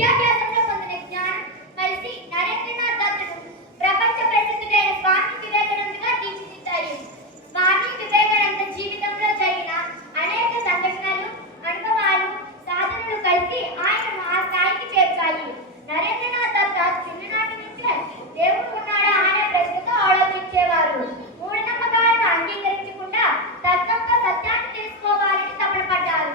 విద్యాభ్యాసంలో పొందిన జ్ఞానం కలిసి నరేంద్రనాథ్ దత్తను ప్రపంచ ప్రసిద్ధుడైన స్వామి వివేకానందగా తీర్చిదిద్దాయి. స్వామి వివేకానంద జీవితంలో జరిగిన అనేక సంఘటనలు, అనుభవాలు, సాధనలు కలిసి ఆయనను ఆ స్థాయికి చేర్చాయి. నరేంద్రనాథ్ దత్త చిన్ననాటి నుంచే దేవుడు ఉన్నాడా అనే ప్రశ్నతో ఆలోచించేవారు. మూఢనమ్మకాలను అంగీకరించకుండా తత్వంగా సత్యాన్ని తెలుసుకోవాలని తపన పడ్డారు.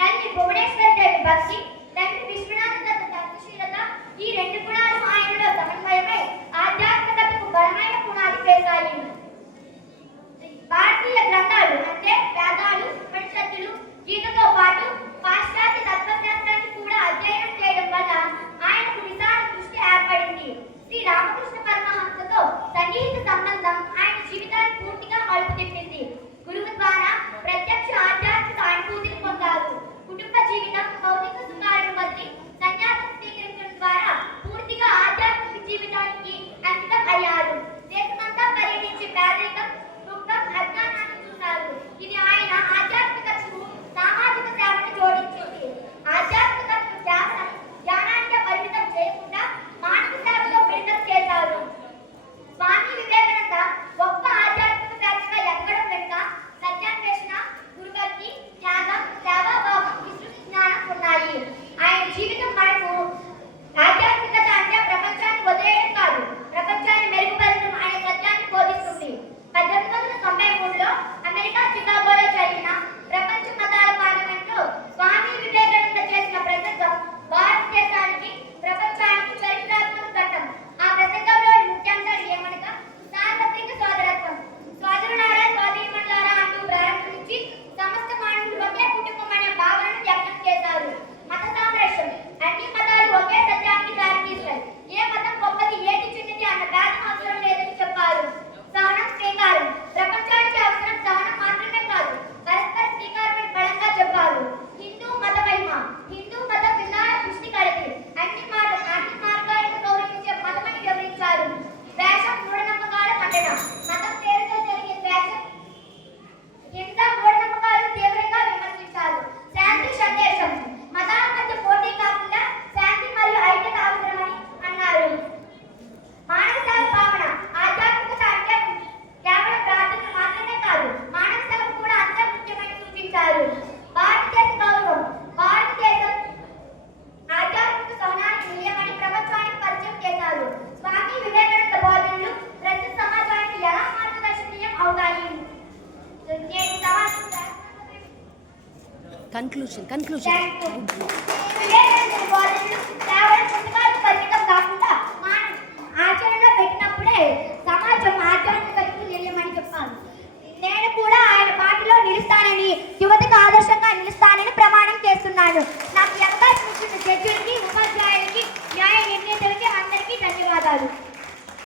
తల్లి భువనేశ్వరి దేవి భక్తి, తండ్రి విశ్వనాథ దత్త తర్కశీలత, ఈ రెండు గుణాలు ఆయనలో సమన్వయమై ఆధ్యాత్మికతకు బలమైన పునాది వేశాయి. భారతీయ గ్రంథాలు అంటే వేదాలు, ఉపనిషత్తులు, గీతతో పాటు పాశ్చాత్య తత్వశాస్త్రాన్ని కూడా అధ్యయనం చేయడం వల్ల ఆయనకు విశాల దృష్టి ఏర్పడింది. శ్రీ రామకృష్ణ పరమహంసతో సన్నిహిత సంబంధం ఆయన జీవితాన్ని పూర్తిగా మలుపు తిప్పింది. గురువు ద్వారా ప్రత్యక్ష ఆధ్యాత్మిక అనుభూతిని పొందారు. కుటుంబ జీవితం, భౌతిక సుఖాలను వదిలి సన్యాసం స్వీకరించడం ద్వారా పూర్తిగా ఆధ్యాత్మిక జీవితానికి అంకితం అయ్యారు. దేశమంతా పర్యటించి పేదరికం, దుఃఖం, అజ్ఞానాన్ని చూశారు. ఇది ఆయన ఆధ్యాత్మికతకు సామాజిక సేవను జోడించింది. ఆధ్యాత్మికతను కేవలం జ్ఞానానికి పరిమితం చేయకుండా మానవ సేవలో మిళితం చేశారు. స్వామి వివేకానంద గొప్ప ఆధ్యాత్మిక వేత్తగా ఎదగడం వెనుక సత్యాన్వేషణ, గురుభక్తి, త్యాగం, సేవాభావం, విస్తృత జ్ఞానం ఉన్నాయి. ఆయన జీవితం మనకు ఆధ్యాత్మికత అంటే ప్రపంచాన్ని వదిలేయడం కాదు, ప్రపంచాన్ని మెరుగుపరచడం అనే సత్యాన్ని బోధిస్తుంది. 1893లో అమెరికా చికాగోలో జరిగిన ప్రపంచ మతాల పార్లమెంట్లో స్వామి వివేకానంద చేసిన ప్రసంగం భారతదేశానికి, ప్రపంచానికి చరిత్రాత్మక ఘట్టం. ఆ ప్రసంగంలోని ముఖ్యాంశాలు ఏమనగా సార్వత్రిక సోదరత్వం, సోదరులారా, సోదరీమణులారా అంటూ ప్రారంభించి సమస్త మానవులు ఒకే కుటుంబం అనే భావనను వ్యక్తం చేశారు. మత సామరస్యం, అన్ని మతాలు ఒకే సత్యానికి దారితీశాయి. ఏ మతం గొప్పది, ఏది చిన్నది అన్న భేదం అవసరం లేదని చెప్పారు. సహనం, స్వీకారం, ప్రపంచానికి అవసరం సహనం మాత్రమే కాదు, పరస్పర స్వీకారం అని బలంగా చెప్పారు. హిందూ మత మహిమ, హిందూ మతం విధాన సృష్టి కలిపి అన్ని మార్గాలను గౌరవించే మతమని వివరించారు. ద్వేషం, మూఢనమ్మకాల ఖండన, మతం పేరుతో జరిగే ద్వేషం, హింస, మూఢనమ్మకాలు తీవ్రంగా విమర్శించారు. శాంతి సందేశం, మతాల మధ్య పోటీ కాకుండా శాంతి మరియు ఐక్యత అవసరమని అన్నారు. మానవ సేవ భావన, ఆధ్యాత్మికత అంటే కేవలం ప్రార్థన మాత్రమే కాదు, మానవ సేవ కూడా అంతే ముఖ్యమని సూచించారు. భారతదేశ గౌరవం, భారతదేశం ఆధ్యాత్మిక సహనానికి నిలయమని ప్రపంచానికి పరిచయం చేశారు. స్వామి వివేకానంద బోధనలు ప్రతి సమాజానికి ఎలా మార్గదర్శనీయం అవుతాయి. నేటి సమాజం వివేకానంద బోధనలు కేవలం పుస్తకాలకు పరిమితం కాకుండా ఆచరణలో పెట్టినప్పుడే సమాజం ఆధ్యాత్మికతకు నిలయమని చెప్పారు. నేను కూడా ఆయన పాటలో నిలుస్తానని, యువతకు ఆదర్శంగా నిలుస్తానని ప్రమాణం చేస్తున్నాను.